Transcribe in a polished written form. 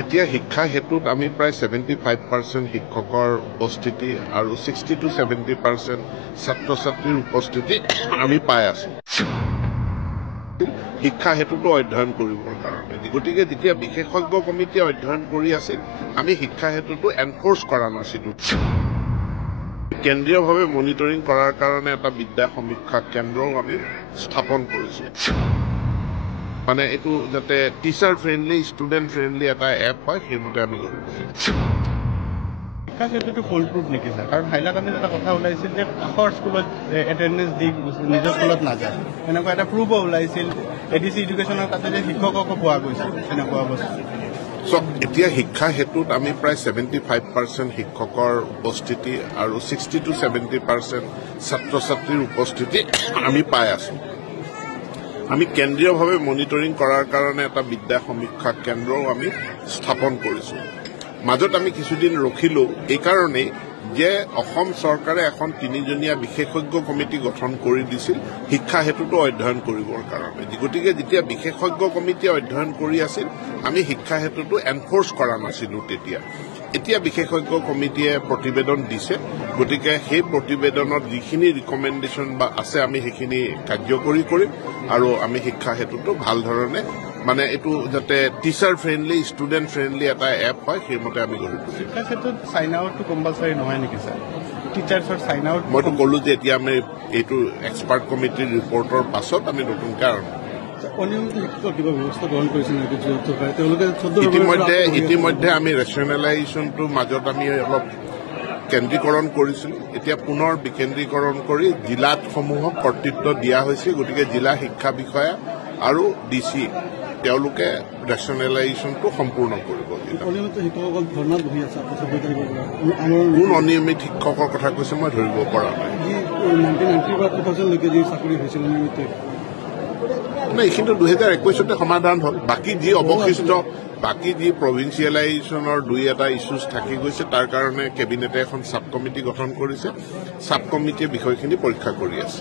এতিয়া শিক্ষা হেতুত আমি প্ৰায় 75% শিক্ষকৰ উপস্থিতি আৰু 60 to 70% ছাত্ৰ ছাত্ৰীৰ উপস্থিতি আমি পাই আছো শিক্ষা হেতুটো অধ্যয়ন কৰিবৰ কাৰণে। গতিকে যেতিয়া বিশেষজ্ঞ কমিটিয়ে অধ্যয়ন কৰি আছিল আমি শিক্ষা হেতুটো এনফোৰ্চ কৰা নাছিলো। কেন্দ্ৰীয়ভাৱে মনিটৰিং কৰাৰ কাৰণে এটা বিদ্যা সমীক্ষা কেন্দ্ৰও আমি স্থাপন কৰিছো। মানে এইটো যাতে টিচাৰ ফ্ৰেণ্ডলি ষ্টুডেণ্ট ফ্ৰেণ্ডলি এটা এপ হয় সেইমতে আমি কৰিছো। শিক্ষা ক্ষেত্ৰটো ফুল প্ৰুফ নেকি ছাৰ? কাৰণ হাইলাকান্দিত এটা কথা ওলাইছিল যে কাষৰ স্কুলত এটেণ্ডেঞ্চ দি নিজৰ স্কুলত নাযায়, এনেকুৱা এটা প্ৰুফো ওলাইছিল। ADC এডুকেশ্যনৰ তাতে যে শিক্ষককো পোৱা গৈছিল তেনেকুৱা অৱস্থা। এতিয়া শিক্ষা হেতুত আমি প্ৰায় 75% শিক্ষকৰ উপস্থিতি আৰু 60 to 70% ছাত্ৰ ছাত্ৰীৰ উপস্থিতি আমি পাই আছো। আমি কেন্দ্ৰীয়ভাৱে মনিটৰিং কৰাৰ কাৰণে এটা বিদ্যা সমীক্ষা কেন্দ্ৰও আমি স্থাপন কৰিছো। মাজত আমি কিছুদিন ৰখিলো এইকাৰণেই যে অসম চৰকাৰে এখন 3জনীয়া বিশেষজ্ঞ কমিটি গঠন কৰি দিছিল শিক্ষা হেতুটো অধ্যয়ন কৰিবৰ কাৰণে। গতিকে যেতিয়া বিশেষজ্ঞ কমিটিয়ে অধ্যয়ন কৰি আছিল আমি শিক্ষা হেতুটো এনফোৰ্চ কৰা নাছিলো তেতিয়া। এতিয়া বিশেষজ্ঞ কমিটিয়ে প্ৰতিবেদন দিছে, গতিকে সেই প্ৰতিবেদনত যিখিনি ৰিকমেণ্ডেশ্যন বা আছে আমি সেইখিনি কাৰ্যকৰী কৰিম আৰু আমি শিক্ষা হেতুটো ভাল ধৰণে মানে এইটো যাতে টিচাৰ ফ্ৰেণ্ডলি ষ্টুডেণ্ট ফ্ৰেণ্ডলি এটা এপ হয় সেইমতে আমি কৰিম। শিক্ষা ক্ষেত্ৰত চাইন আউটটো কম্পালচাৰী নহয় নেকি ছাৰ? টিচাৰ্ছৰ চাইন আউট মইতো ক'লো যে এতিয়া আমি এইটো এক্সপাৰ্ট কমিটিৰ ৰিপৰ্টৰ পাছত আমি নতুনকৈ আৰম্ভ ইতিমধ্যে আমি ৰেচনেলাইজেশ্যনটোৰ মাজত আমি অলপ কেন্দ্ৰীকৰণ কৰিছিলো। এতিয়া পুনৰ বিকেন্দ্ৰীকৰণ কৰি জিলাসমূহক কৰ্তৃত্ব দিয়া হৈছে। গতিকে জিলা শিক্ষা বিষয়া আৰু DC তেওঁলোকে ৰেচনেলাইজেশ্যনটো সম্পূৰ্ণ কৰিব। কোন অনিয়মিত শিক্ষকৰ কথা কৈছে মই ধৰিব পৰা নাই। এইখিনি 2021 সমাধান হ'ল। বাকী যি অৱশিষ্ট বাকী যি প্ৰভিন্সিয়েলাইজেশ্যনৰ 2-এটা ইছ্যুজ থাকি গৈছে তাৰ কাৰণে কেবিনেটে এখন ছাব কমিটি গঠন কৰিছে। ছাব কমিটিয়ে বিষয়খিনি পৰীক্ষা কৰি আছে।